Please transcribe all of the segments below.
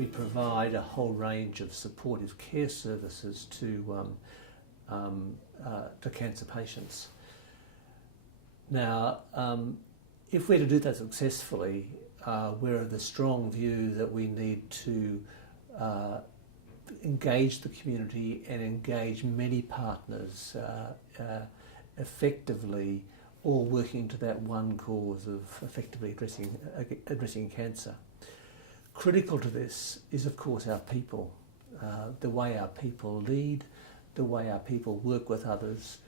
we provide a whole range of supportive care services to cancer patients. Now, if we're to do that successfully, we're of the strong view that we need to engage the community and engage many partners effectively, all working to that one cause of effectively addressing cancer. Critical to this is, of course, our people, the way our people lead, the way our people work with others,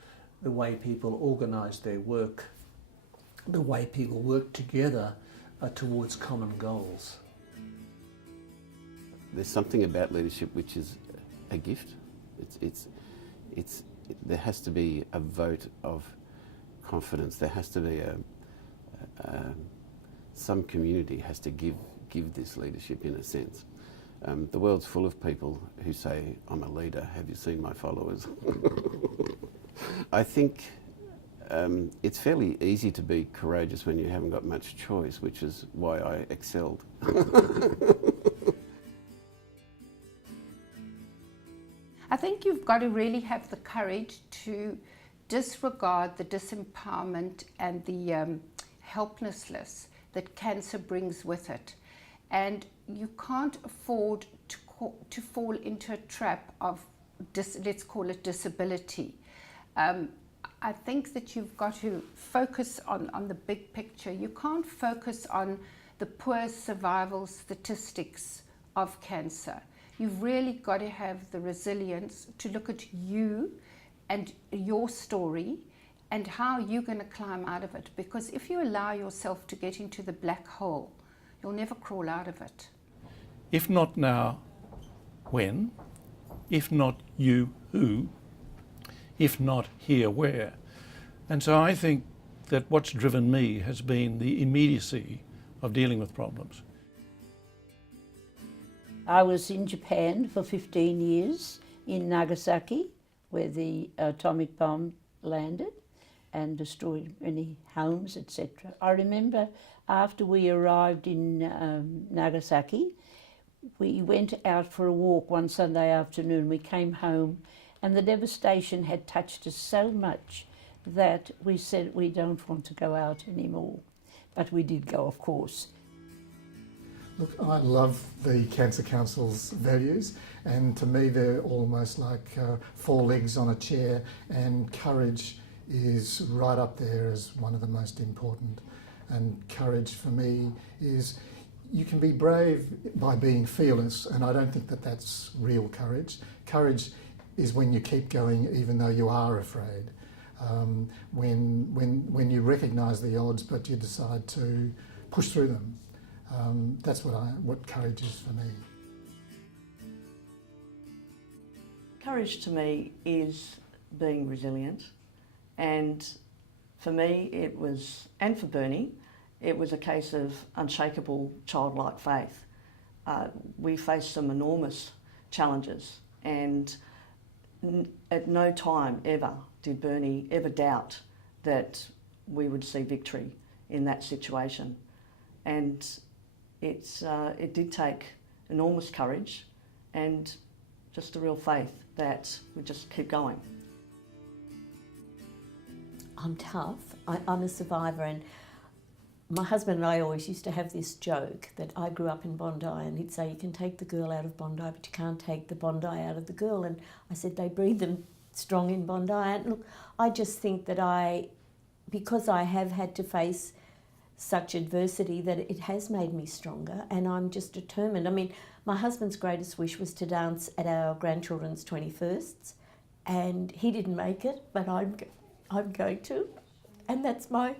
the way people organise their work, the way people work together towards common goals. There's something about leadership which is a gift. There has to be a vote of confidence. There has to be some community has to give this leadership in a sense. The world's full of people who say, I'm a leader, have you seen my followers? I think it's fairly easy to be courageous when you haven't got much choice, which is why I excelled. I think you've got to really have the courage to disregard the disempowerment and the helplessness that cancer brings with it. And you can't afford to fall into a trap of, let's call it disability. I think that you've got to focus on the big picture. You can't focus on the poor survival statistics of cancer. You've really got to have the resilience to look at you and your story and how you're going to climb out of it. Because if you allow yourself to get into the black hole, you'll never crawl out of it. If not now, when? If not you, who? If not here, where? And so I think that what's driven me has been the immediacy of dealing with problems. I was in Japan for 15 years, in Nagasaki, where the atomic bomb landed and destroyed many homes, etc. I remember after we arrived in Nagasaki, we went out for a walk one Sunday afternoon. We came home and the devastation had touched us so much that we said we don't want to go out anymore. But we did go, of course. Look, I love the Cancer Council's values, and to me they're almost like 4 legs on a chair, and courage is right up there as one of the most important. And courage for me is, you can be brave by being fearless, and I don't think that that's real courage. Courage is when you keep going even though you are afraid. When you recognise the odds but you decide to push through them. That's what courage is for me. Courage to me is being resilient, and for me it was, and for Bernie, it was a case of unshakable childlike faith. We faced some enormous challenges, and at no time ever did Bernie ever doubt that we would see victory in that situation. And it did take enormous courage and just a real faith that we just keep going. I'm tough. I'm a survivor, and my husband and I always used to have this joke that I grew up in Bondi, and he'd say, you can take the girl out of Bondi, but you can't take the Bondi out of the girl. And I said, they breed them strong in Bondi. And look, I just think that because I have had to face such adversity, that it has made me stronger, and I'm just determined. I mean, my husband's greatest wish was to dance at our grandchildren's 21sts, and he didn't make it, but I'm going to, and that's my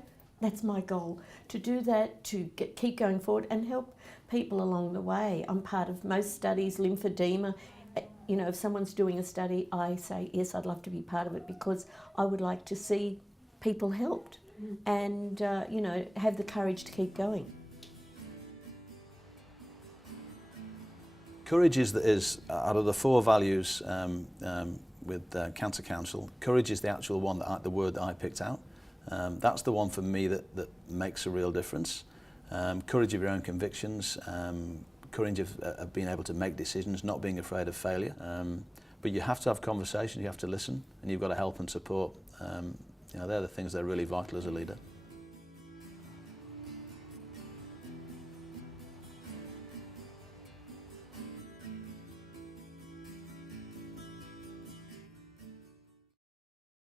goal, to do that, to keep going forward and help people along the way. I'm part of most studies, lymphedema. You know, if someone's doing a study, I say, yes, I'd love to be part of it, because I would like to see people helped and, you know, have the courage to keep going. Courage is out of the 4 values with Cancer Council, courage is the actual one, the word that I picked out. That's the one for me that makes a real difference. Courage of your own convictions, courage of being able to make decisions, not being afraid of failure. But you have to have conversations, you have to listen, and you've got to help and support. You know, they're the things that are really vital as a leader.